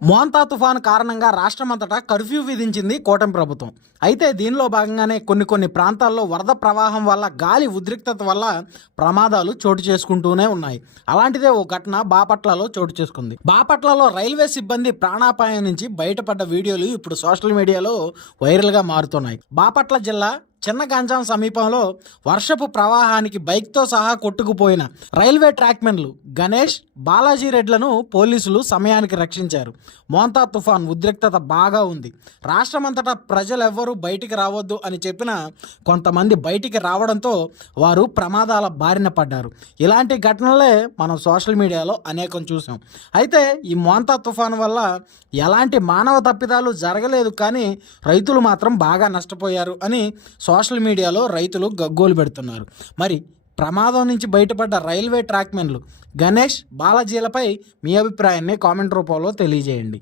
మోంతా తుఫాను కారణంగా రాష్ట్రమంతటా కర్ఫ్యూ విధించింది కూటమి ప్రభుత్వం. అయితే దీనిలో భాగంగానే కొన్ని ప్రాంతాల్లో వరద ప్రవాహం వల్ల గాలి ఉద్రిక్తత వల్ల ప్రమాదాలు చోటు చేసుకుంటూనే ఉన్నాయి. అలాంటిదే ఓ ఘటన బాపట్లలో చోటు చేసుకుంది. బాపట్లలో రైల్వే సిబ్బంది ప్రాణాపాయం నుంచి బయటపడ్డ వీడియోలు ఇప్పుడు సోషల్ మీడియాలో వైరల్గా మారుతున్నాయి. బాపట్ల జిల్లా చిన్న గంజాం సమీపంలో వర్షపు ప్రవాహానికి బైక్తో సహా కొట్టుకుపోయిన రైల్వే ట్రాక్మెన్లు గణేష్, బాలాజీ రెడ్లను పోలీసులు సమయానికి రక్షించారు. మోంతా తుఫాన్ ఉద్రిక్తత బాగా ఉంది. రాష్ట్రమంతటా ప్రజలెవ్వరూ బయటికి రావద్దు అని చెప్పిన కొంతమంది బయటికి రావడంతో వారు ప్రమాదాల బారిన పడ్డారు. ఇలాంటి ఘటనలే మనం సోషల్ మీడియాలో అనేకం చూసాం. అయితే ఈ మోంతా తుఫాన్ వల్ల ఎలాంటి మానవ తప్పిదాలు జరగలేదు, కానీ రైతులు మాత్రం బాగా నష్టపోయారు అని సోషల్ మీడియాలో రైతులు గగ్గోలు పెడుతున్నారు. మరి ప్రమాదం నుంచి బయటపడ్డ రైల్వే ట్రాక్మెన్లు గణేష్, బాలాజీలపై మీ అభిప్రాయాన్ని కామెంట్ రూపంలో తెలియజేయండి.